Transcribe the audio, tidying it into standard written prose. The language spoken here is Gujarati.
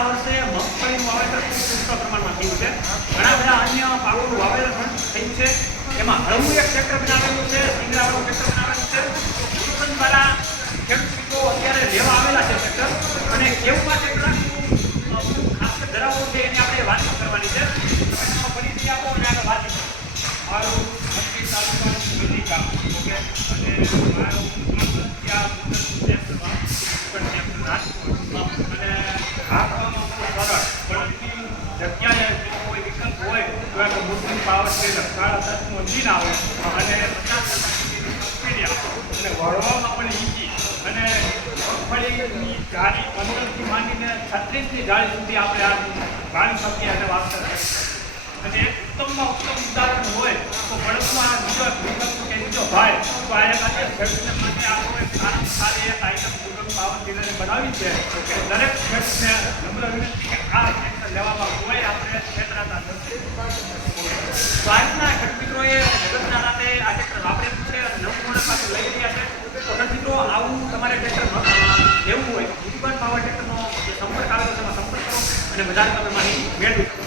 આ વર્ષે મગફળીનું વાવેતર ખૂબ પુષ્કળ પ્રમાણમાં થયું છે. ઘણા બધા અન્ય પાકોનું વાવેતર પણ થયું છે. એમાં હળવું એક ક્ષેત્ર બનાવેલું છે, સિંગરાવાળું ક્ષેત્ર બનાવેલું છે. ગુરુકુળ દ્વારા ખેડૂત મિત્રો અત્યારે લેવા આવેલા છે ક્ષેત્ર, અને કેવું આ ક્ષેત્ર ખાસ ધરાવવું છે એની આપણે વાત કરવાની છે. ફરીથી આપો અને આગળ વાત કરીએ. મારું નક્કી તાલુકાનું બીજી ગામ, ઓકે, અને મારું ત્યાં અને રાખવામાં ખૂબ સરળ, પણ જગ્યાએ જો કોઈ વિકલ્પ હોય તો એક મુસ્લિમ પાવર સ્ટેશન 7.5 ઇંચ આવે અને 50% સબસિડી આપે અને વળવામાં પણ ઈજી, અને મગફળીની જાળી 15થી માંડીને 36ની જાળી સુધી આપણે આ વાવી શકીએ અને વાવતર કરીએ. અને એક ઉત્તમમાં ઉત્તમ ઉદાહરણ હોય તો બળદમાં બીજો વિકલ્પ કે બીજો ભાઈ તો આ એક આજે ખેડૂતને માટે આપણો એક સારી એક આઈટમ ગુરુકુળ પાવર ટીલરે બનાવી છે કે દરેક ખેડૂતને નમ્ર વિનંતી કે આ ક્ષેત્ર લેવામાં કોઈ આપણે છેતરાતા નથી. તો આજના ખેડૂત મિત્રોએ જગતના રાતે આ ક્ષેત્ર વાપરેલું છે અને નવું મોડલ પાછું લઈ રહ્યા છે. તો ખેડૂત મિત્રો આવું તમારે ક્ષેત્ર લેવું હોય ગુરુકુળ પાવર ટેક્ટરનો જે સંપર્ક આવેલો છે એમાં સંપર્ક કરો અને વધારે તમે માહિતી મેળવી.